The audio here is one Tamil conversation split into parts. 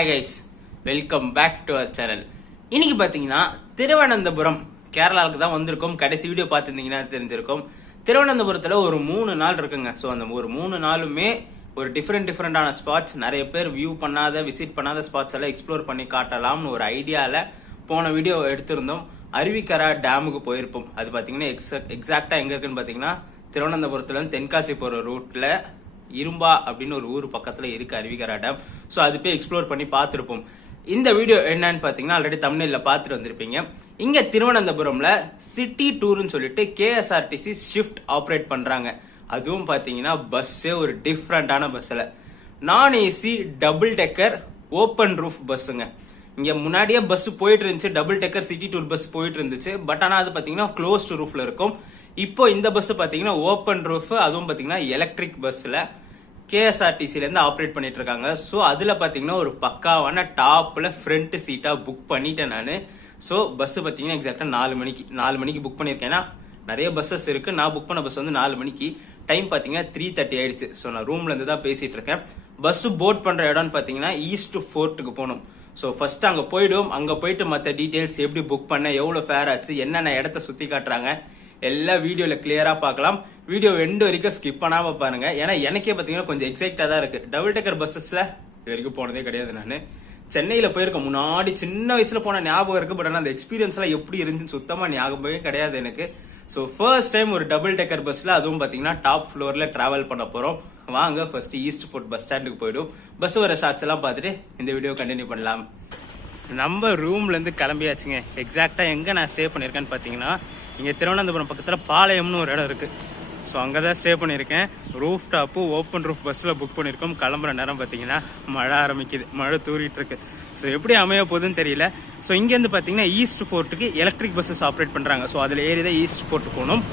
Hi guys, welcome back to our channel. இன்னைக்கு பாத்தீங்கன்னா திருவனந்தபுரம் கேரளாவுக்கு தான் வந்திருக்கோம். கடைசி வீடியோ பார்த்துருந்தீங்கன்னா தெரிஞ்சிருக்கும். திருவனந்தபுரத்துல ஒரு 3 நாள் இருக்குங்க. ஸோ அந்த ஒரு 3 நாளுமே ஒரு டிஃப்ரெண்டான ஸ்பாட்ஸ், நிறைய பேர் விசிட் பண்ணாத ஸ்பாட்ஸ் எல்லாம் எக்ஸ்ப்ளோர் பண்ணி காட்டலாம்னு ஒரு ஐடியால போன வீடியோ எடுத்திருந்தோம். அருவிக்கரா டேமுக்கு போயிருப்போம். அது பாத்தீங்கன்னா எக்ஸாக்டா எங்க இருக்குன்னு பாத்தீங்கன்னா திருவனந்தபுரத்துல இருந்து தென்காசி போற ரூட்ல இரும்பா அப்படின்னு ஒரு ஊர் பக்கத்துல இருக்கு அருவிக்கரா டேம். சோ அது போய் எக்ஸ்ப்ளோர் பண்ணி பார்த்திருப்போம். இந்த வீடியோ என்னன்னு பாத்தீங்கன்னா ஆல்ரெடி தம்ப்நெயில்ல பாத்துட்டு வந்திருப்பீங்க. இங்க திருவனந்தபுரம்ல சிட்டி டூர்னு சொல்லிட்டு கேஎஸ்ஆர்டிசி ஷிஃப்ட் ஆப்ரேட் பண்றாங்க. அதுவும் பாத்தீங்கன்னா பஸ்ஸே ஒரு டிஃப்ரெண்டான பஸ்ல நான் AC double decker open roof பஸ்ஸுங்க. இங்க முன்னாடியே பஸ் போயிட்டு இருந்துச்சு, double decker city tour bus போயிட்டு இருந்துச்சு. பட் ஆனா அது பாத்தீங்கன்னா க்ளோஸ்டு ரூஃப்ல இருக்கும். இப்போ இந்த பஸ் பாத்தீங்கன்னா ஓப்பன் ரூஃப், அதுவும் பாத்தீங்கன்னா எலக்ட்ரிக் பஸ்ல கேஎஸ்ஆர்டிசில இருந்து ஆப்ரேட் பண்ணிட்டு இருக்காங்க. சோ அதுல பாத்தீங்கன்னா ஒரு பக்காவான டாப்ல ஃப்ரண்ட் சீட்டா புக் பண்ணிட்டேன் நானு. சோ பஸ் பாத்தீங்கன்னா எக்ஸாக்டா 4 மணிக்கு புக் பண்ணிருக்கேன். நிறைய பஸ்ஸஸ் இருக்கு. நான் புக் பண்ண பஸ் வந்து 4 மணிக்கு. டைம் பாத்தீங்கன்னா 3:30 ஆயிடுச்சு. சோ நான் ரூம்ல இருந்து தான் பேசிட்டு இருக்கேன். பஸ் போட் பண்ற இடம்னு பாத்தீங்கன்னா ஈஸ்ட் ஃபோர்ட்டுக்கு போகணும். சோ ஃபர்ஸ்ட் அங்க போயிடுவோம். அங்க போயிட்டு மத்த டீடைல்ஸ் எப்படி புக் பண்ண, எவ்வளவு ஃபேர் ஆச்சு, என்னென்ன இடத்த சுத்தி காட்டுறாங்க எல்லா வீடியோல கிளியரா பார்க்கலாம். வீடியோ எண்டு வரைக்கும் ஸ்கிப் பண்ணாம பாருங்க. ஏன்னா எனக்கே பாத்தீங்கன்னா கொஞ்சம் எக்ஸைட்டா தான் இருக்கு. டபுள் டெக்கர் பஸ்ஸஸ்ல இது வரைக்கும் போனதே கிடையாது. நானு சென்னையில போயிருக்கேன். முன்னாடி சின்ன வயசுல போன ஞாபகம் இருக்கு. பட் ஆனா அந்த எக்ஸ்பீரியன்ஸ் எல்லாம் எப்படி இருந்துன்னு சுத்தமா ஞாபகமே கிடையாது எனக்கு. சோ ஃபர்ஸ்ட் டைம் ஒரு டபுள் டெக்கர் பஸ்ல, அதுவும் பாத்தீங்கன்னா டாப் ஃப்ளோர்ல டிராவல் பண்ண போறோம். வாங்க ஃபர்ஸ்ட் ஈஸ்ட் ஃபோர்ட் பஸ் ஸ்டாண்டுக்கு போயிடும். பஸ் வர ஷார்ட்ஸ் எல்லாம் பார்த்துட்டு இந்த வீடியோ கண்டினியூ பண்ணலாம். நம்ம ரூம்ல இருந்து கிளம்பியாச்சுங்க. எக்ஸாக்டா எங்க நான் ஸ்டே பண்ணிருக்கேன்னு பாத்தீங்கன்னா இங்க திருவனந்தபுரம் பக்கத்துல பாளையம்னு ஒரு இடம் இருக்கு. ஸோ அங்கதான் ஸ்டே பண்ணிருக்கேன். ரூஃப் டாப்பு ஓப்பன் ரூஃப் பஸ்ல புக் பண்ணிருக்கோம். கிளம்புற நேரம் பாத்தீங்கன்னா மழை ஆரம்பிக்குது, மழை தூரிட்டு இருக்கு. ஸோ எப்படி அமைய போகுதுன்னு தெரியல. ஸோ இங்க இருந்து பாத்தீங்கன்னா ஈஸ்ட் ஃபோர்ட்டுக்கு எலக்ட்ரிக் பஸ்ஸஸ் ஆப்ரேட் பண்றாங்க. ஸோ அதுல ஏறிதான் ஈஸ்ட் ஃபோர்ட் போகணும்.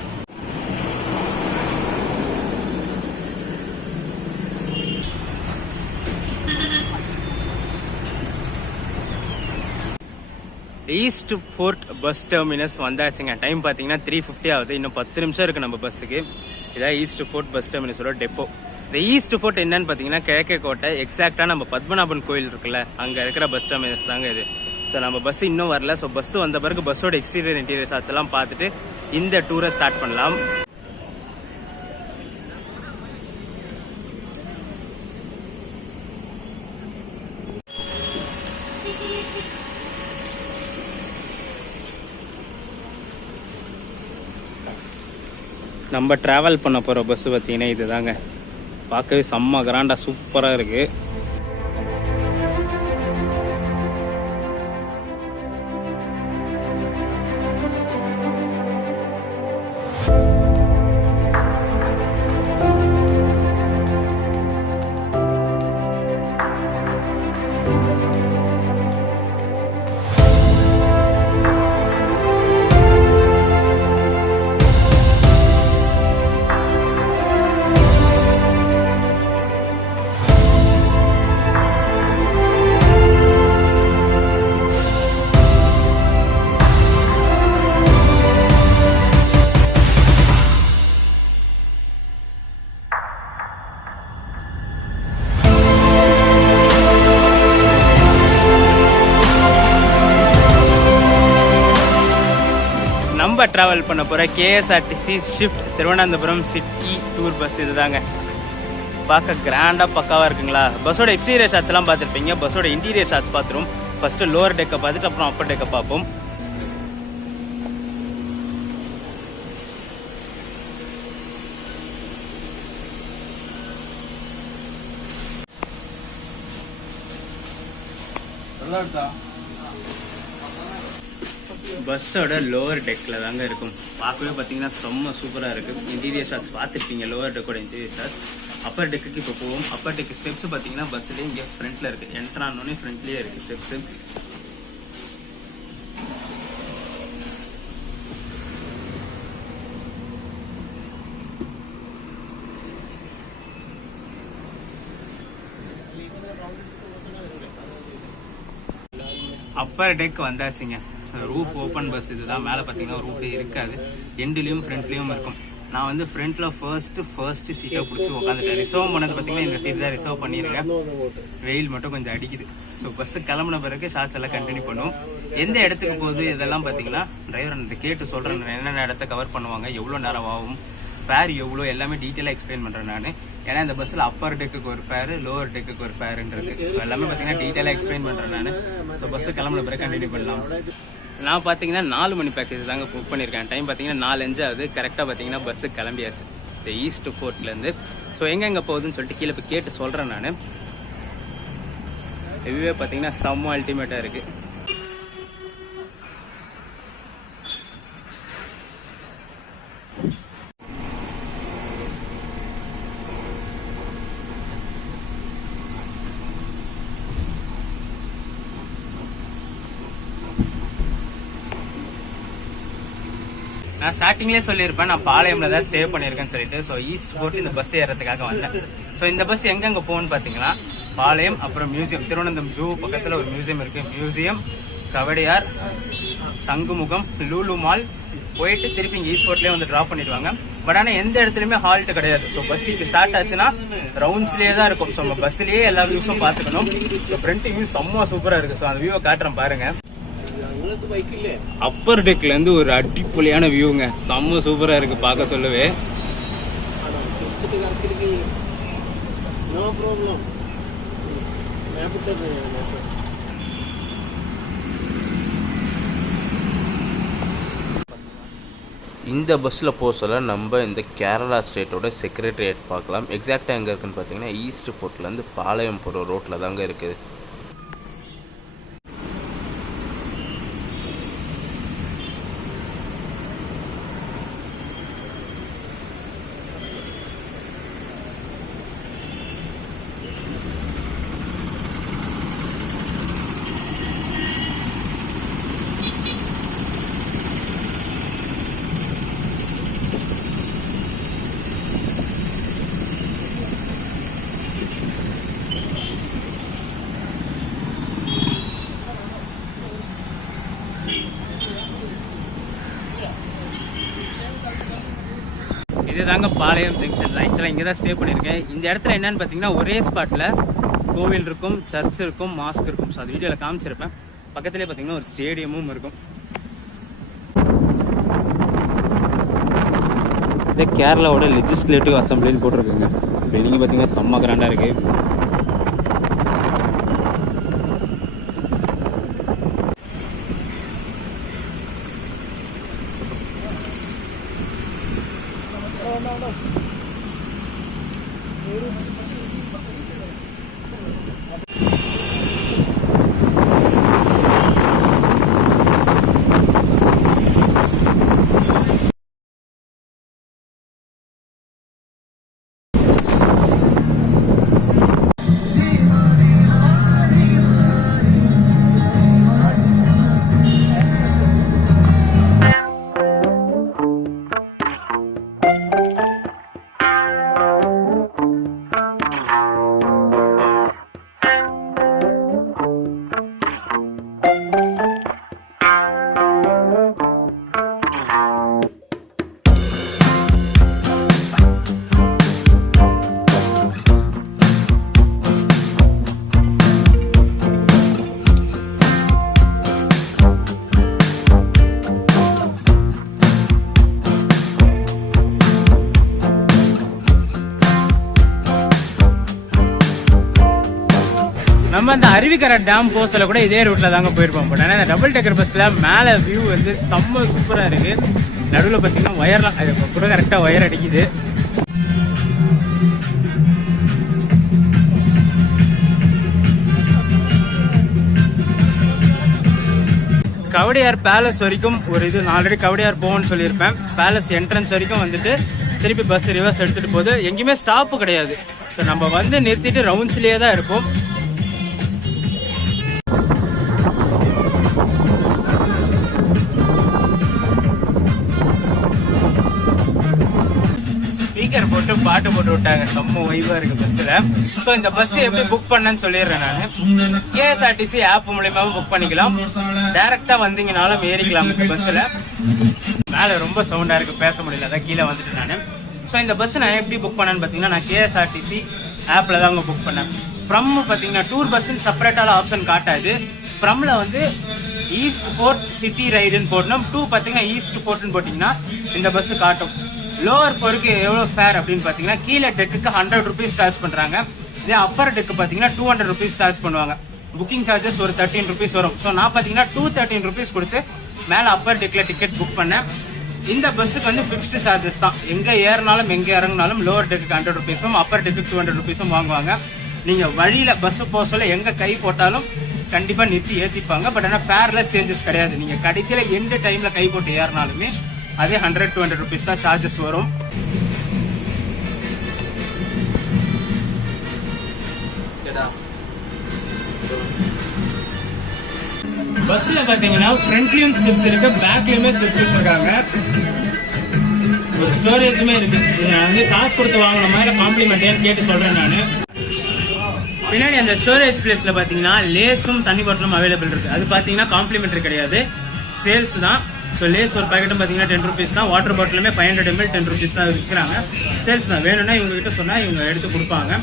ஈஸ்ட் ஃபோர்ட் பஸ் டெர்மினஸ் வந்தாச்சுங்க. டைம் பாத்தீங்கன்னா 3:50 ஆகுது. இன்னும் 10 நிமிஷம் இருக்கு நம்ம பஸ்ஸுக்கு. இதான் ஈஸ்ட் ஃபோர்ட் பஸ் டெர்மினஸோட டெப்போ. இந்த ஈஸ்ட் ஃபோர்ட் என்னன்னு பாத்தீங்கன்னா கிழக்கே கோட்டை, எக்ஸாக்டா நம்ம பத்மநாபன் கோயில் இருக்குல்ல, அங்க இருக்கிற பஸ் டெர்மினஸ் தாங்க இது. ஸோ நம்ம பஸ் இன்னும் வரல. ஸோ பஸ் வந்த பிறகு பஸ்ஸோட எக்ஸ்டீரியர் இன்டீரியர் ஷாட்ஸ் எல்லாம் பார்த்துட்டு இந்த டூரை ஸ்டார்ட் பண்ணலாம். நம்ம டிராவல் பண்ண போற பஸ் பார்த்தீங்கன்னா இதுதாங்க. பார்க்கவே செம்ம கிராண்டா சூப்பரா இருக்கு. நம்ம டிராவல் பண்ண போற KSRTC shift Thiruvananthapuram city tour bus இதுதாங்க. பார்க்க கிராண்டா பக்காவா இருக்குங்களா. பஸ்ஸோட எக்ஸ்டீரியர் ஷாட்ஸ் எல்லாம் பார்த்துருப்பீங்க. பஸ்ஸோட இன்டீரியர் ஷாட்ஸ் பார்த்துரும். ஃபர்ஸ்ட் லோவர் டெக்கை பார்த்துட்டு அப்புறம் அப்பர் டெக்கை பார்ப்போம். பஸ்ஸோட லோவர் டெக்ல தாங்க இருக்கும். பார்க்கவே பார்த்தீங்கன்னா செம்ம சூப்பராக இருக்கு. இன்டீரியர் ஷாட்ஸ் பார்த்துருப்பீங்க, லோவர் டெக்கோட இன்டீரியர் ஷாட்ஸ். அப்பர் டெக்குக்கு இப்போ போவோம். அப்பர் டெக் ஸ்டெப்ஸ் பார்த்தீங்கன்னா பஸ்லேயே இங்கே ஃப்ரண்ட்ல இருக்கு. என்டர் ஆனோடனே ஃப்ரண்ட்லேயே இருக்கு ஸ்டெப்ஸ். அப்பர் டெக் வந்தாச்சுங்க. ரூஃப் ஓப்பன் பஸ் இதுதான். மேலே பார்த்தீங்கன்னா ரூஃபே இருக்காது. எண்ட்லயும் ஃப்ரண்ட்லயும் இருக்கும். நான் வந்து ஃப்ரண்ட்ல ஃபர்ஸ்ட் சீட்டை பிடிச்சி உட்காந்துட்டேன். ரிசர்வ் பண்ணது பார்த்தீங்கன்னா இந்த சீட் தான் ரிசர்வ் பண்ணியிருக்கேன். வெயில் மட்டும் கொஞ்சம் அடிக்குது. ஸோ பஸ் கிளம்புன பிறகு ஷார்ட்ஸ் எல்லாம் கண்டினியூ பண்ணுவோம். எந்த இடத்துக்கு போகுது இதெல்லாம் பார்த்தீங்கன்னா டிரைவர் கேட்டு சொல்கிறேன், என்னென்ன இடத்த கவர் பண்ணுவாங்க, எவ்வளோ நேரம் ஆகும், ஃபேர் எவ்வளோ, எல்லாமே டீட்டெயிலாக எக்ஸ்பிளைன் பண்ணுறேன் நான். ஏன்னா இந்த பஸ்ஸில் அப்பர் டெக்குக்கு ஒரு ஃபேர், லோவர் டெக்குக்கு ஒரு ஃபேருன்றது. ஸோ எல்லாமே பார்த்தீங்கன்னா டீட்டெயிலாக எக்ஸ்பிளைன் பண்ணுறேன் நான். ஸோ பஸ்ஸு கிளம்புன பிறகு கண்டினியூ பண்ணலாம். நான் பார்த்தீங்கன்னா 4 மணி பேக்கேஜ் தாங்க புக் பண்ணியிருக்கேன். டைம் பார்த்தீங்கன்னா 4:05 ஆகுது. கரெக்டாக பார்த்தீங்கன்னா பஸ்ஸு கிளம்பியாச்சு இந்த ஈஸ்ட் ஃபோர்ட்லேருந்து. ஸோ எங்கெங்கே போகுதுன்னு சொல்லிட்டு கீழே போய் கேட்டு சொல்கிறேன் நான். இதுவே பார்த்தீங்கன்னா செம்ம அல்டிமேட்டாக இருக்குது. நான் ஸ்டார்டிங்லேயே சொல்லியிருப்பேன் நான் பாளையம்ல தான் ஸ்டே பண்ணியிருக்கேன்னு சொல்லிட்டு. ஸோ ஈஸ்ட் போட்டு இந்த பஸ் ஏறதுக்காக வந்தேன். ஸோ இந்த பஸ் எங்கெங்கே போகணும்னு பார்த்தீங்கன்னா பாளையம், அப்புறம் மியூசியம், திருவனந்தபுரம் ஜூ பக்கத்தில் ஒரு மியூசியம் இருக்குது. மியூசியம், கவடியார், சங்குமுகம், லூலு மால் போயிட்டு திருப்பி இங்கே ஈஸ்ட் போர்ட்லேயே வந்து ட்ராப் பண்ணிடுவாங்க. பட் ஆனால் எந்த இடத்துலையுமே ஹால்ட் கிடையாது. ஸோ பஸ் இப்போ ஸ்டார்ட் ஆச்சுன்னா ரவுண்ட்ஸ்லேயே தான் இருக்கும். ஸோ நம்ம பஸ்லேயே எல்லா வியூஸும் பார்த்துக்கணும். ஸோ ஃப்ரண்ட் வியூ செம்ம சூப்பராக இருக்குது. ஸோ அந்த வியூவை காட்டுறேன் பாருங்க. அப்பர் டெக்ல இருந்து ஒரு அடிப்பொலியான வியூங்க, செம்ம சூப்பரா இருக்கு பார்க்க சொல்லவே. இந்த பஸ்ஸில் போக சொல்ல நம்ம இந்த கேரளா ஸ்டேட்டோட செக்ரட்டரியேட் பார்க்கலாம். எக்ஸாக்டாக எங்கே இருக்குன்னு பார்த்தீங்கன்னா ஈஸ்ட் ஃபோர்ட்லேருந்து பாளையம் போகிற ரோட்டில் தாங்க இருக்குது. இதுதாங்க பாளையம் ஜங்ஷன். ஆக்சுவலாக இங்கே தான் ஸ்டே பண்ணியிருக்கேன். இந்த இடத்துல என்னன்னு பார்த்தீங்கன்னா ஒரே ஸ்பாட்டில் கோவில் இருக்கும், சர்ச் இருக்கும், மாஸ்க் இருக்கும். ஸோ அது வீடியோவில் காமிச்சிருப்பேன். பக்கத்துலேயே பார்த்தீங்கன்னா ஒரு ஸ்டேடியமும் இருக்கும். இது கேரளாவோட லெஜிஸ்லேட்டிவ் அசம்பிளின்னு போட்டிருக்குங்க. பில்டிங் பார்த்தீங்கன்னா செம்ம கிராண்டாக இருக்குது. நம்ம அந்த அருவிக்கரை டேம் போஸ்ல கூட இதே ரூட்ல தாங்க போயிருப்போம். பட் ஆனால் இந்த டபுள் டெக்கர் பஸ்ல மேலே வியூ வந்து செம்ம சூப்பராக இருக்கு. நடுவில் பார்த்தீங்கன்னா ஒயர்லாம் அது கூட கரெக்டாக ஒயர் அடிக்குது. கவடியார் பேலஸ் வரைக்கும் ஒரு இது நான் ஆல்ரெடி கவடியார் போகணும்னு சொல்லியிருப்பேன். பேலஸ் என்ட்ரன்ஸ் வரைக்கும் வந்துட்டு திருப்பி பஸ் ரிவர்ஸ் எடுத்துகிட்டு போகுது. எங்கேயுமே ஸ்டாப்பு கிடையாது. ஸோ நம்ம வந்து நிறுத்திட்டு ரவுண்ட்ஸ்லேயே தான் இருப்போம். ஸ்பீக்கர் போட்டு பாட்டு போட்டு விட்டாங்க. செம்ம வைவா இருக்கு பஸ்ல. ஸோ இந்த பஸ் எப்படி புக் பண்ணேன்னு சொல்லிடுறேன் நான். KSRTC ஆப் மூலியமாவும் புக் பண்ணிக்கலாம். டைரக்டா வந்தீங்கனாலும் ஏறிக்கலாம் இந்த பஸ்ல. மேல மேலே ரொம்ப சவுண்டாக இருக்குது, பேச முடியல, அதான் கீழே வந்துட்டு நான். ஸோ இந்த பஸ் நான் எப்படி புக் பண்ணேன்னு பார்த்தீங்கன்னா, நான் கேஎஸ்ஆர்டிசி ஆப்பில் தான் புக் பண்ணேன். ஃப்ரம் பார்த்தீங்கன்னா டூர் பஸ்ஸுன்னு செப்பரேட்டான ஆப்ஷன் காட்டாது. ஃப்ரம்ல வந்து ஈஸ்ட் ஃபோர்ட் சிட்டி ரைடுன்னு போடணும். 2 பார்த்தீங்கன்னா ஈஸ்ட் ஃபோர்ட்னு போட்டிங்கன்னா இந்த பஸ் காட்டும். லோவர் ஃபோருக்கு எவ்வளோ ஃபேர் அப்படின்னு பார்த்தீங்கன்னா, கீழே டெக்குக்கு 100 rupees சார்ஜ் பண்ணுறாங்க. இதே அப்பர் டெக்கு பார்த்தீங்கன்னா 200 rupees சார்ஜ் பண்ணுவாங்க. புக்கிங் சார்ஜஸ் ஒரு 13 rupees வரும். ஸோ நான் பார்த்தீங்கன்னா 213 rupees கொடுத்து மேலே அப்பர் டெக்கில் டிக்கெட் புக் பண்ணேன். இந்த பஸ்ஸுக்கு வந்து ஃபிக்ஸ்டு சார்ஜஸ் தான். எங்கே ஏறினாலும் எங்கே இறங்கினாலும் lower deck 100 rupees, upper deck 200 rupees வாங்குவாங்க. நீங்கள் வழியில் பஸ்ஸு போக சொல்ல எங்கே கை போட்டாலும் கண்டிப்பாக நிறுத்தி ஏற்றிப்பாங்க. பட் ஆனால் ஃபேரில் சேஞ்சஸ் கிடையாது. நீங்கள் கடைசியில் எந்த டைமில் கை போட்டு ஏறினாலுமே அதே 100-200 rupees தான் சார்ஜஸ் வரும். பஸ்ல பாத்தீங்கன்னா ஃப்ரண்ட்லயும் ஸ்டெப்ஸ் இருக்கு, பேக்லயுமே ஸ்டெப்ஸ் வச்சிருக்காங்க. ஒரு ஸ்டோரேஜுமே இருக்கு. நான் வந்து காசு கொடுத்து வாங்கணுமா இல்ல காம்ப்ளிமெண்டேன்னு கேட்டு சொல்றேன் நான். பின்னாடி அந்த ஸ்டோரேஜ் பிளேஸ்ல பாத்தீங்கன்னா லேஸும் தண்ணி பாட்டிலும் அவைலபிள் இருக்கு. அது பாத்தீங்கன்னா காம்ப்ளிமெண்டரி கிடையாது, சேல்ஸ் தான். ஸோ லேஸ் ஒரு பேக்கெட்டும் பார்த்தீங்கன்னா 10 rupees தான். வாட்டர் பாட்டிலுமே 500 ml 10 rupees தான் விற்கிறாங்க. சேல்ஸ் தான். வேணும்னா இவங்க கிட்ட சொன்னால் இவங்க எடுத்து கொடுப்பாங்க.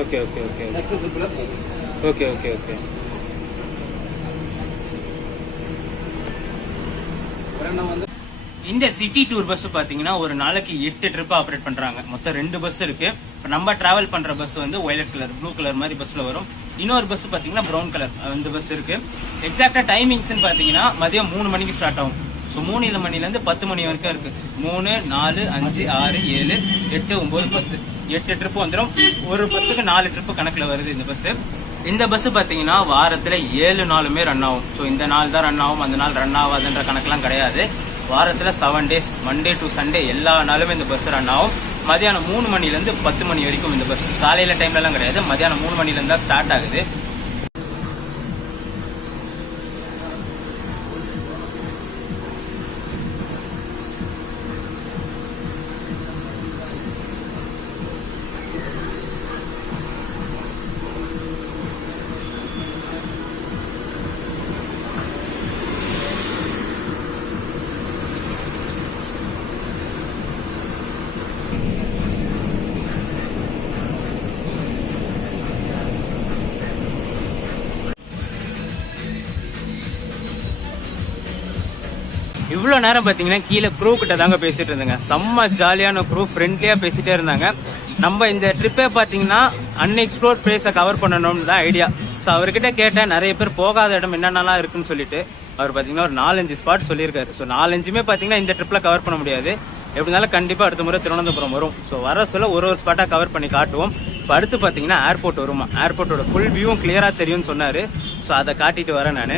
Okay okay okay okay okay okay. இந்த சிட்டி டூர் பஸ் பாத்தீங்கன்னா ஒரு நாளைக்கு 8 ட்ரிப் ஆப்ரேட் பண்றாங்க. மொத்தம் 2 பஸ் இருக்கு. இப்போ நம்ம டிராவல் பண்ற பஸ் வந்து வயலட் கலர், ப்ளூ கலர் மாதிரி பஸ்ல வரும். இன்னொரு பஸ் பாத்தீங்கன்னா ப்ரௌன் கலர், அந்த பஸ் இருக்கு. எக்ஸாக்டா டைமிங்ஸ் பாத்தீங்கன்னா மதியம் 3 மணிக்கு ஸ்டார்ட் ஆகும். ஸோ 3 மணிலேருந்து 10 மணி வரைக்கும் இருக்கு. 3, 4, 5, 6, 7, 8, 9, 10 8 ட்ரிப் வந்துடும். ஒரு பஸ்ஸுக்கு 4 ட்ரிப்பு கணக்கில் வருது இந்த பஸ். இந்த பஸ் பார்த்தீங்கன்னா வாரத்தில் 7 நாளுமே ரன் ஆகும். ஸோ இந்த நாள் தான் ரன் ஆகும், அந்த நாள் ரன் ஆகாதுன்ற கணக்கெல்லாம் கிடையாது. வாரத்தில் 7 days, மண்டே டு சண்டே எல்லா நாளுமே இந்த பஸ் ரன் ஆகும். மதியானம் 3 மணிலேருந்து 10 மணி வரைக்கும் இந்த பஸ். காலையில் டைம்லலாம் கிடையாது, மதியானம் 3 மணிலேருந்து தான் ஸ்டார்ட் ஆகுது. இவ்வளோ நேரம் பார்த்தீங்கன்னா கீழே க்ரூ கிட்ட தாங்க பேசிட்டு இருந்தாங்க. செம்ம ஜாலியான க்ரூ, ஃப்ரெண்ட்லியாக பேசிட்டே இருந்தாங்க. நம்ம இந்த ட்ரிப்பே பார்த்தீங்கன்னா அன்எக்ஸ்ப்ளோர்ட் பிளேஸை கவர் பண்ணணும்னு தான் ஐடியா. ஸோ அவர்கிட்ட கேட்டேன் நிறைய பேர் போகாத இடம் என்னென்னலாம் இருக்குன்னு சொல்லிட்டு. அவர் பார்த்தீங்கன்னா ஒரு 4-5 ஸ்பாட் சொல்லியிருக்காரு. ஸோ 4-5மே பார்த்தீங்கன்னா இந்த ட்ரிப்பில் கவர் பண்ண முடியாது. எப்படி இருந்தாலும் கண்டிப்பாக அடுத்த முறை திருவனந்தபுரம் வரும். ஸோ வர சொல்ல ஒரு ஸ்பாட்டாக கவர் பண்ணி காட்டுவோம். இப்போ அடுத்து பார்த்தீங்கன்னா ஏர்போர்ட் வருமா, ஏர்போர்ட்டோட ஃபுல் வியூவும் கிளியராக தெரியும்னு சொன்னார். ஸோ அதை காட்டிட்டு வரேன் நான்.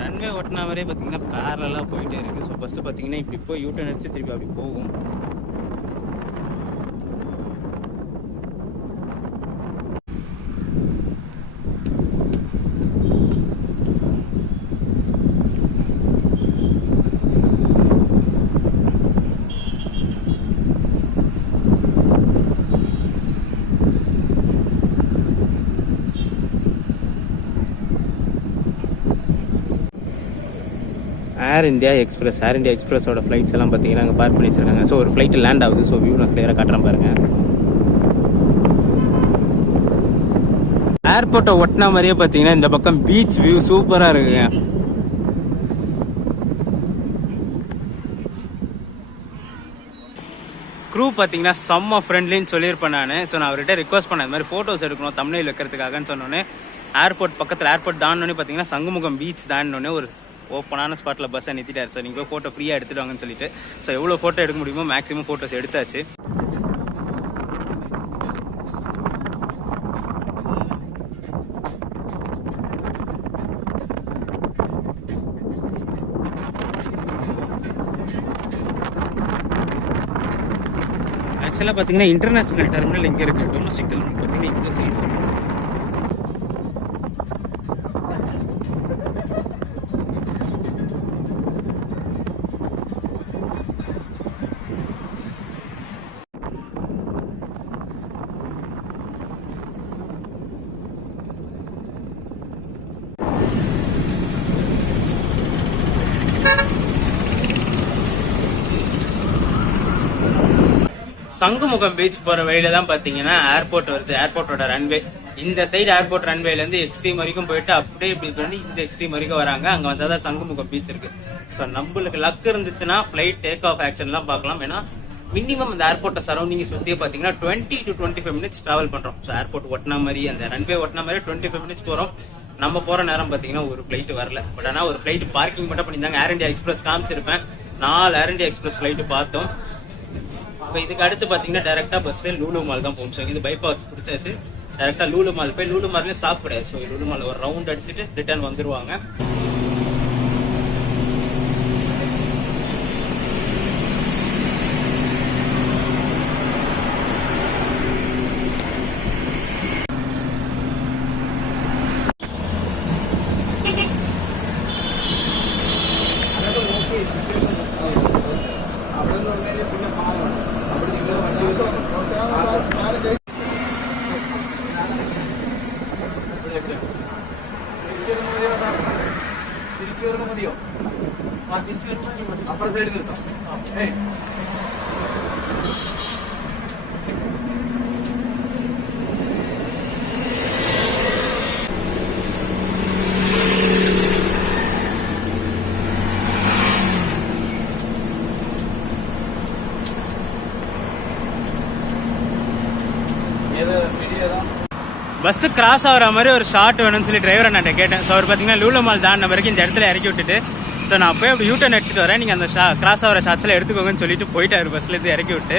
ரன்வே ஓட்டினாவரே பார்த்தீங்கன்னா பேரலாக போயிட்டே இருக்குது. ஸோ பஸ்ஸு பார்த்தீங்கன்னா இப்படி போய் யூட்டர்ன் அடிச்சு திருப்பி அப்படி போகும். ஏர் இந்தியா எக்ஸ்பிரஸோட ஃப்ளைட்ஸ் எல்லாம் பார்த்தீங்கன்னா அங்கே பார்க் பண்ணி வச்சிருக்காங்க. ஸோ ஒரு ஃப்ளைட் லேண்ட் ஆகுது. ஸோ வியூ நான் கிளியராக காட்டுறேன் பாருங்க. ஏர்போர்ட்டை ஒட்டின மாதிரியே பார்த்தீங்கன்னா இந்த பக்கம் பீச் வியூ சூப்பராக இருக்குங்க. க்ரூ பார்த்தீங்கன்னா செம்ம ஃப்ரெண்ட்லின்னு சொல்லியிருப்பேன் நான். ஸோ நான் அவர்கிட்ட ரிக்வஸ்ட் பண்ணேன் இந்த மாதிரி ஃபோட்டோஸ் எடுக்கணும் தம்ப்நெயில் வைக்கிறதுக்காகன்னு சொன்னோன்னே ஏர்போர்ட் பக்கத்தில் ஏர்போர்ட் தாண்டோன்னே பார்த்தீங்கன்னா சங்குமுகம் பீச் தாண்டோன்னே ஒரு ஓப்பனான ஸ்பாட்டில் பஸ்ஸை நிறுத்திட்டார். சார் நீங்கள் போய் ஃபோட்டோ ஃப்ரீயாக எடுத்துட்டு வாங்கன்னு சொல்லிட்டு ஸோ எவ்வளோ ஃபோட்டோ எடுக்க முடியுமோ மேக்ஸிமம் ஃபோட்டோஸ் எடுத்தாச்சு. ஆக்சுவலாக பார்த்தீங்கன்னா இன்டர்நேஷனல் டெர்மினல் இங்கே இருக்குது. டொமஸ்டிக் டெர்மினல் பார்த்தீங்கன்னா இந்த சைடு. சங்குமுகம் பீச் போற வழியில தான் பாத்தீங்கன்னா ஏர்போர்ட் வருது. ஏர்போர்ட்டோட ரன்வே இந்த சைடு ஏர்போர்ட் ரன்வேல இருந்து எக்ஸ்ட்ரீம் வரைக்கும் போயிட்டு அப்படியே இப்படி பண்ணி இந்த எக்ஸ்ட்ரீம் வரைக்கும் வராங்க. அங்க வந்தாதான் சங்குமுகம் பீச் இருக்கு. ஸோ நம்மளுக்கு லக் இருந்துச்சுன்னா ஃபிளைட் டேக் ஆஃப் ஆக்ஷன்லாம் பார்க்கலாம். ஏன்னா மினிமம் இந்த ஏர்போர்ட்டை சரௌண்டிங் சுற்றியே பார்த்தீங்கன்னா 20 to 25 minutes டிராவல் பண்றோம். ஸோ ஏர்போர்ட் ஒட்டின மாதிரி அந்த ரன்வே ஒட்டின மாதிரி 25 minutes போறோம். நம்ம போற நேரம் பாத்தீங்கன்னா ஒரு ஃபிளைட் வரல. பட் ஆனா ஒரு ஃபிளைட் பார்க்கிங் மட்டும் பண்ணியிருந்தாங்க. ஏர் இந்தியா எக்ஸ்பிரஸ் காமிச்சிருப்பேன். 4 ஏர் இந்தியா எக்ஸ்பிரஸ் ஃபிளைட் பார்த்தோம். இப்போ இதுக்கு அடுத்து பாத்தீங்கன்னா டைரக்டா பஸ் லூலு மால் தான் போகும். ஸோ இது பைபாஸ் பிடிச்சாச்சு. டைரக்டா லூலு மால் போய் லூலு மால்லேயும் ஸ்டாப் கிடையாது. ஸோ லூலு மால் ஒரு ரவுண்ட் அடிச்சுட்டு ரிட்டர்ன் வந்துருவாங்க. അപ്പുറ സൈഡിൽ നിർത്താം. பஸ் கிராஸ் ஆகிற மாதிரி ஒரு ஷார்ட் வேணும்னு சொல்லி டிரைவர் நான் கேட்டேன். ஸோ அவர் பார்த்தீங்கன்னா லூலு மால் தாண்டின வரைக்கும் இந்த இடத்துல இறக்கி விட்டுட்டு ஸோ நான் போய் அப்படி யூட்டர்ன் அடிச்சுட்டு வரேன், நீங்கள் அந்த கிராஸ் ஆகிற ஷார்ட்ஸில் எடுத்துக்கோங்கன்னு சொல்லிட்டு போயிட்டாரு பஸ்லேருந்து இறக்கி விட்டு.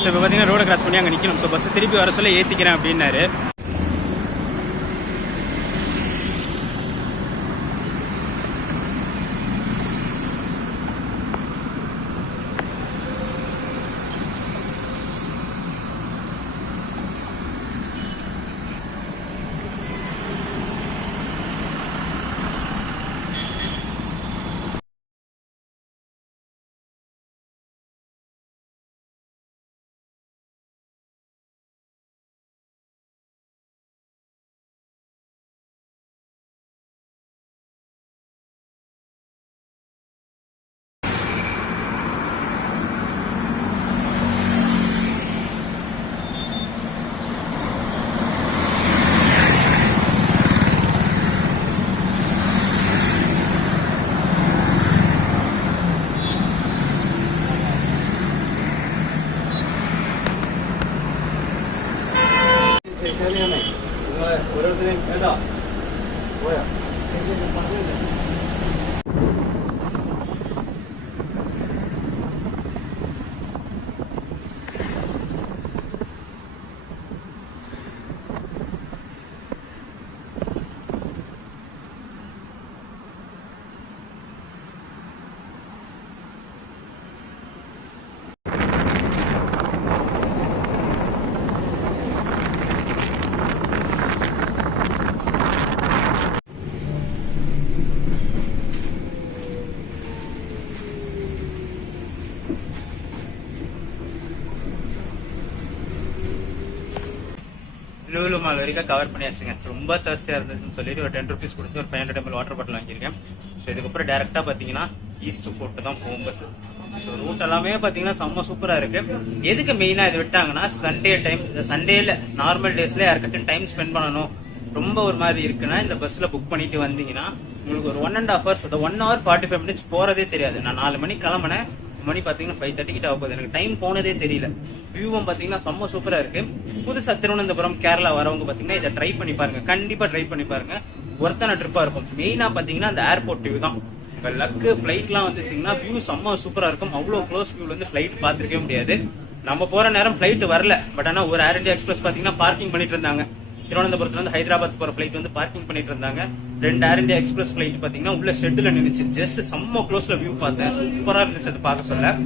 ஸோ இப்போ பார்த்தீங்கன்னா ரோடு கிராஸ் பண்ணி அங்கே நிற்கணும். ஸோ பஸ் திருப்பி வர சொல்ல ஏற்றிக்கிறேன் அப்படின்னாரு. ഓരോരുത്തരെയും കേട്ടോ പോയാ லூலு மால் வரைக்கும் கவர் பண்ணியாச்சுங்க. ரொம்ப தர்ஸ்டியா இருந்துச்சுன்னு சொல்லிட்டு ஒரு 10 rupees கொடுத்து ஒரு 500 ml வாட்டர் பாட்டில் வாங்கியிருக்கேன். ஸோ இதுக்கப்புறம் டேரெக்டாக பார்த்தீங்கன்னா ஈஸ்ட் ஃபோர்ட் தான் போகும் பஸ். ஸோ ரூட் எல்லாமே பார்த்தீங்கன்னா செம்ம சூப்பராக இருக்கு. எதுக்கு மெயினாக இது விட்டாங்கன்னா சண்டே டைம், சண்டேல நார்மல் டேஸ்ல யாருக்காச்சும் டைம் ஸ்பெண்ட் பண்ணணும் ரொம்ப ஒரு மாதிரி இருக்குன்னா இந்த பஸ்ல புக் பண்ணிட்டு வந்தீங்கன்னா உங்களுக்கு ஒரு 1.5 hours, அந்த 1 hour 45 minutes போறதே தெரியாது. நான் 4 மணிக்கு கிளம்பினேன், மணி பாத்தீங்கன்னா 5:30 கிட்ட ஆகுது. எனக்கு டைம் போனதே தெரியல. வியூவும் பாத்தீங்கன்னா செம்ம சூப்பரா இருக்கு. புதுசா திருவனந்தபுரம் கேரளா வரவங்க பாத்தீங்கன்னா இதை ட்ரை பண்ணி பாருங்க, கண்டிப்பா ட்ரை பண்ணி பாருங்க. ஒருத்தான ட்ரிப்பா இருக்கும். மெயினா பாத்தீங்கன்னா அந்த ஏர்போர்ட் வியூ தான். இப்ப லக்கு ஃபிளைட்லாம் வந்துச்சுங்கன்னா வியூ செம்ம சூப்பரா இருக்கும். அவ்வளவு க்ளோஸ் வியூல வந்து ஃபிளைட் பாத்துருக்கவே முடியாது. நம்ம போற நேரம் ஃபிளைட் வரல, பட் ஆனா ஒரு ஏர் இந்தியா எக்ஸ்பிரஸ் பாத்தீங்கன்னா பார்க்கிங் பண்ணிட்டு இருந்தாங்க. திருவனந்தபுரத்துல இருந்து ஹைதராபாத் போற ஃபிளைட் வந்து பார்க்கிங் பண்ணிட்டு இருந்தாங்க. 2 ஏர் இந்தியா எக்ஸ்பிரஸ் ஃபிளைட் பாத்தீங்கன்னா உள்ள ஷெட்ல நின்னுச்சு. ஜஸ்ட் செம்ம க்ளோஸ்ல வியூ பார்த்தேன், சூப்பரா இருந்துச்சு அது பார்க்க சொல்ல.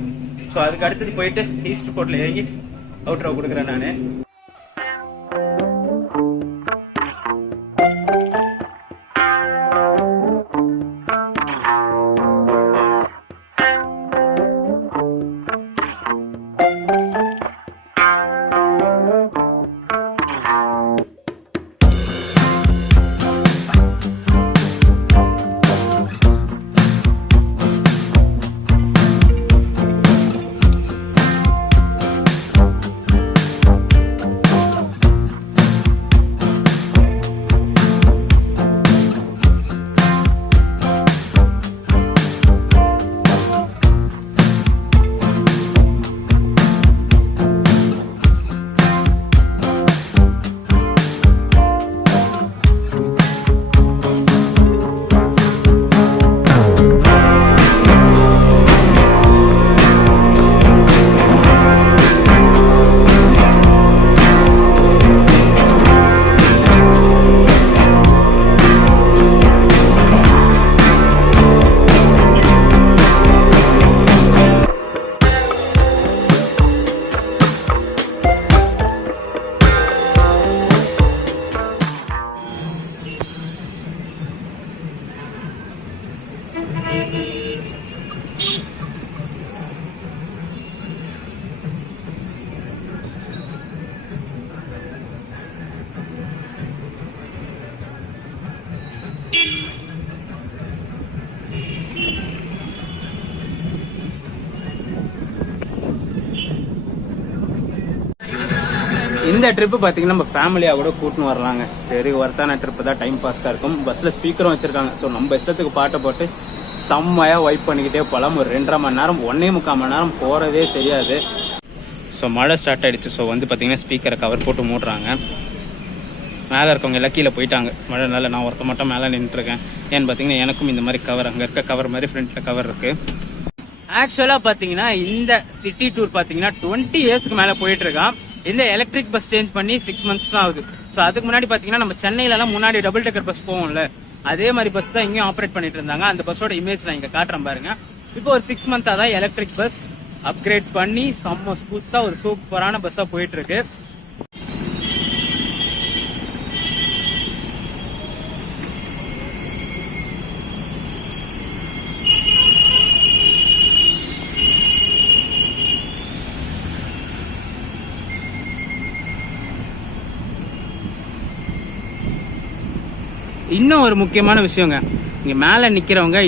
ஸோ அதுக்கு அடுத்தது போயிட்டு ஈஸ்ட் போர்ட்ல இறங்கி அவுட் ரோ கொடுக்குறேன் நானு. இந்த ட்ரிப்பு பாத்தீங்கன்னா நம்ம ஃபேமிலியா கூட கூட்டின்னு வரலாங்க. சரி, ஒருத்தான ட்ரிப்பு தான், டைம் பாஸ்க்கா இருக்கும். பஸ்ல ஸ்பீக்கரும் வச்சிருக்காங்க. ஸோ நம்ம இஷ்டத்துக்கு பாட்டை போட்டு செம்மையா வைப் பண்ணிக்கிட்டே போகலாம். ஒரு 2.5 மணி நேரம் 1.25 மணி நேரம் போறதே தெரியாது. ஸோ மழை ஸ்டார்ட் ஆயிடுச்சு. ஸோ வந்து பாத்தீங்கன்னா ஸ்பீக்கரை கவர் போட்டு மூடுறாங்க. மேலே இருக்கவங்க எல்லாம் கீழே போயிட்டாங்க மழைனால. நான் ஒருத்த மட்டும் மேலே நின்றுருக்கேன். ஏன்னு பார்த்தீங்கன்னா எனக்கும் இந்த மாதிரி கவர், அங்கே இருக்க கவர் மாதிரி ஃப்ரண்ட்ல கவர் இருக்கு. ஆக்சுவலா பாத்தீங்கன்னா இந்த சிட்டி டூர் பாத்தீங்கன்னா 20 இயர்ஸ்க்கு மேல போயிட்டு இருக்கான். இந்த எலக்ட்ரிக் பஸ் சேஞ்ச் பண்ணி 6 months தான் ஆகுது. ஸோ அதுக்கு முன்னாடி பாத்தீங்கன்னா நம்ம சென்னையில எல்லாம் முன்னாடி டபுள் டெக்கர் பஸ் போவோம்ல, அதே மாதிரி பஸ் தான் இங்கேயும் ஆப்ரேட் பண்ணிட்டு இருந்தாங்க. அந்த பஸ்ஸோட இமேஜ் நான் இங்க காட்டுறேன் பாருங்க. இப்போ ஒரு 6 months தான் எலக்ட்ரிக் பஸ் அப்கிரேட் பண்ணி செம்ம ஸ்மூத்தா ஒரு சூப்பரான பஸ்ஸா போயிட்டு இருக்கு. இன்னும் ஒரு முக்கியமான விஷயங்க, இங்க மேல நிக்கிறவங்க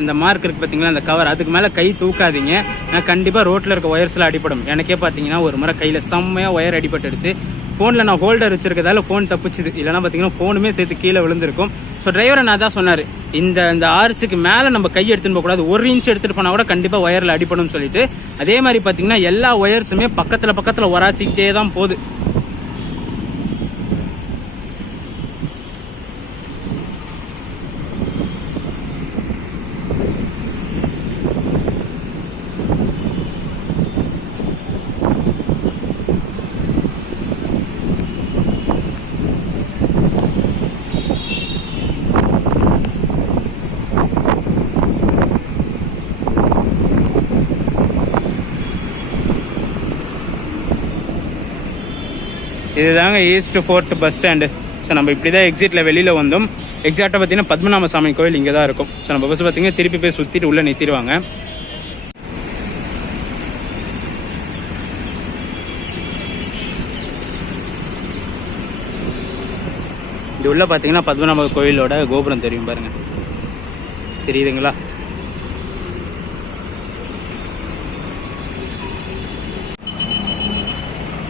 இந்த மார்க் இருக்கு பாத்தீங்களா, அந்த கவர், அதுக்கு மேல கை தூக்காதீங்க. நான் கண்டிப்பா ரோட்ல இருக்க ஒயர்ஸ்ல அடிபடும். எனக்கே பாத்தீங்கன்னா ஒரு முறை கையில செம்மையா ஒயர் அடிபட்டுடுச்சு. போன்ல நான் ஹோல்டர் வச்சிருக்கதால போன் தப்பிச்சுது, இல்லைன்னா பாத்தீங்கன்னா போனுமே சேர்த்து கீழே விழுந்திருக்கும். ஸோ டிரைவரை நான் தான் சொன்னாரு, இந்த ஆர்ச்சுக்கு மேல நம்ம கை எடுத்துட்டு போக கூடாது, 1 inch எடுத்துட்டு போனா கூட கண்டிப்பா ஒயர்ல அடிபடும் சொல்லிட்டு. அதே மாதிரி பாத்தீங்கன்னா எல்லா ஒயர்ஸுமே பக்கத்துல உராச்சிக்கிட்டே தான் போகுது. இதுதாங்க east fort bus stand. So நம்ம இப்படிதான் எக்ஸிட்ல வெளியில வந்தோம். எக்ஸாக்டா பார்த்தீங்கன்னா பத்மநாப சாமி கோயில் இங்கே தான் இருக்கும். ஸோ நம்ம பஸ் பார்த்தீங்கன்னா திருப்பி போய் சுற்றிட்டு உள்ள நிறுத்திடுவாங்க. இது உள்ள பார்த்தீங்கன்னா பத்மநாப கோயிலோட கோபுரம் தெரியும் பாருங்க, தெரியுதுங்களா?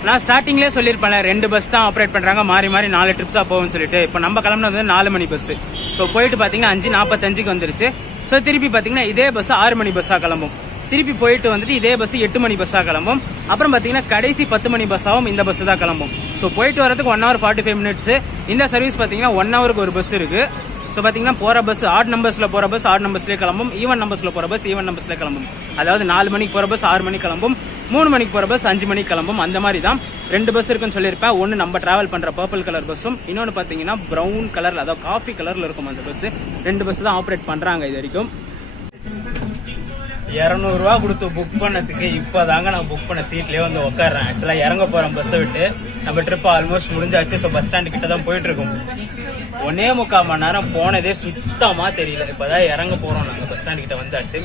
நான் ஸ்டார்டிங்லேயே சொல்லியிருப்பேன் 2 பஸ் தான் ஆப்ரேட் பண்ணுறாங்க, மாறி மாறி 4 ட்ரிப்ஸாக போகும்னு சொல்லிட்டு. இப்போ நம்ம கிளம்புனது வந்து 4 மணி பஸ். ஸோ போயிட்டு பார்த்தீங்கன்னா 5:45க்கு வந்துருச்சு. ஸோ திருப்பி பார்த்தீங்கன்னா இதே பஸ் 6 மணி பஸ்ஸாக கிளம்பும். திருப்பி போயிட்டு வந்துட்டு இதே பஸ் 8 மணி பஸ்ஸாக கிளம்பும். அப்புறம் பார்த்தீங்கன்னா கடைசி 10 மணி பஸ்ஸாகவும் இந்த பஸ் தான் கிளம்பும். ஸோ போயிட்டு வரதுக்கு 1 hour 45 minutes. இந்த சர்வீஸ் பார்த்தீங்கன்னா 1 hourக்கு ஒரு பஸ் இருக்குது. ஸோ பார்த்தீங்கன்னா போகிற பஸ் ஆட் நம்பர்ஸில் போகிற பஸ் ஆட் நம்பர்ஸ்லேயே கிளம்பும், ஈவன் நம்பர்ஸில் போகிற பஸ் ஈவன் நம்பர்ஸ்லேயே கிளம்பும். அதாவது 4 மணிக்கு போகிற பஸ் 6 மணிக்கு கிளம்பும், 3 மணிக்கு போகிற பஸ் 5 மணிக்கு கிளம்பும். அந்த மாதிரி தான் 2 பஸ் இருக்குன்னு சொல்லியிருப்பேன். ஒன்று நம்ம டிராவல் பண்ணுற பர்பிள் கலர் பஸ்ஸும், இன்னொன்று பார்த்தீங்கன்னா ப்ரௌன் கலரில், அதாவது காஃபி கலரில் இருக்கும் அந்த பஸ். 2 பஸ் தான் ஆப்ரேட் பண்ணுறாங்க இது வரைக்கும். 200 ரூபா கொடுத்து புக் பண்ணதுக்கு இப்போதாங்க நான் புக் பண்ண சீட்லேயே வந்து உட்காடுறேன். ஆக்சுவலாக இறங்க போகிறோம் பஸ்ஸை விட்டு. நம்ம ட்ரிப் ஆல்மோஸ்ட் முடிஞ்சாச்சு. ஸோ பஸ் ஸ்டாண்டு கிட்ட தான் போயிட்டு இருக்கோம். 1.25 மணி நேரம் போனதே சுத்தமாக தெரியல. இப்போதான் இறங்க போகிறோம். நாங்கள் பஸ் ஸ்டாண்டு கிட்ட வந்தாச்சு.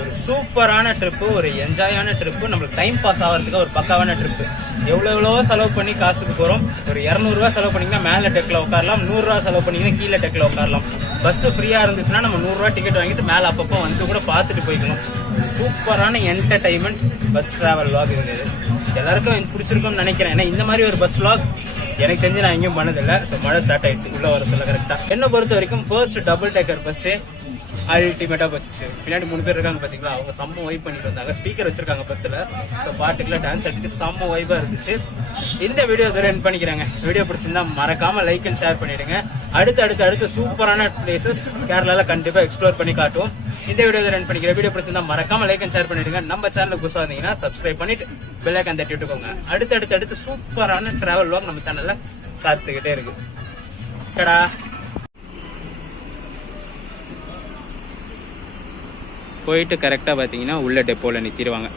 ஒரு சூப்பரான ட்ரிப்பு, ஒரு என்ஜாயான ட்ரிப்பு, நம்மளுக்கு டைம் பாஸ் ஆகிறதுக்கு ஒரு பக்காவான ட்ரிப்பு. எவ்வளோ செலவு பண்ணி காசுக்கு போகிறோம். ஒரு 200 ரூபா செலவு பண்ணிங்கன்னா மேலே டெக்கில் உட்காரலாம், 100 ரூபா செலவு பண்ணிங்கன்னா கீழே டெக்கில் உட்காரலாம். பஸ் ஃப்ரீயாக இருந்துச்சுன்னா நம்ம 100 ரூபா டிக்கெட் வாங்கிட்டு மேலே அப்பப்போ வந்து கூட பார்த்துட்டு போய்க்கலாம். சூப்பரான என்டர்டைன்மெண்ட் பஸ் டிராவல் வ்ளாக் இருந்தது. எல்லாருக்கும் பிடிச்சிருக்கும்னு நினைக்கிறேன். ஏன்னா இந்த மாதிரி ஒரு பஸ் வ்ளாக் எனக்கு தெரிஞ்சு நான் எங்கேயும் பண்ணதில்லை. ஸோ மழை ஸ்டார்ட் ஆயிடுச்சு உள்ள வர சொல்ல கரெக்டாக. என்னை பொறுத்த வரைக்கும் ஃபர்ஸ்ட் டபுள் டேக்கர் பஸ்ஸு அல்டிமேட்டாக போச்சு. பின்னாடி 3 பேர் இருக்காங்க பார்த்தீங்களா, அவங்க செம்ம வைப் பண்ணிட்டு வந்தாங்க. ஸ்பீக்கர் வச்சிருக்காங்க பஸ்ஸில். ஸோ பாட்டுக்குலாம் டான்ஸ் ஆடிட்டு செம்ம வைப்பாக இருந்துச்சு. இந்த வீடியோ இதோட எண்ட் பண்ணிக்கிறாங்க. வீடியோ பிடிச்சிருந்தா மறக்காம லைக் அண்ட் ஷேர் பண்ணிடுங்க. அடுத்து சூப்பரான பிளேசஸ் கேரளால கண்டிப்பாக எக்ஸ்ப்ளோர் பண்ணி காட்டுவோம். இந்த வீடியோ இதோட எண்ட் பண்ணிக்கிறேன். வீடியோ பிடிச்சிருந்தா மறக்காம லைக் அண்ட் ஷேர் பண்ணிடுங்க. நம்ம சேனலுக்கு புதுசாக வந்தீங்கன்னா சப்ஸ்கிரைப் பண்ணிட்டு பெல் ஐகான் தட்டி விட்டுக்கோங்க. அடுத்து சூப்பரான டிராவல் வ்ளாக் நம்ம சேனல்ல காத்துக்கிட்டே இருக்கு. போயிட்டு கரெக்டாக பார்த்தீங்கன்னா உள்ள டெப்போவில் நிறுத்திடுவாங்க.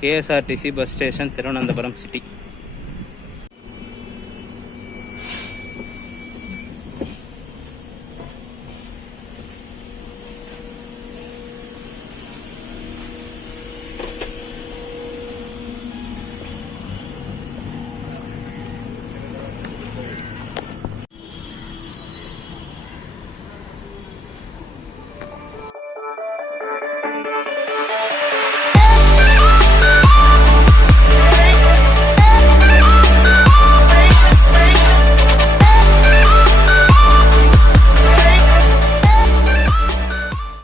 KSRTC bus station, Thiruvananthapuram city.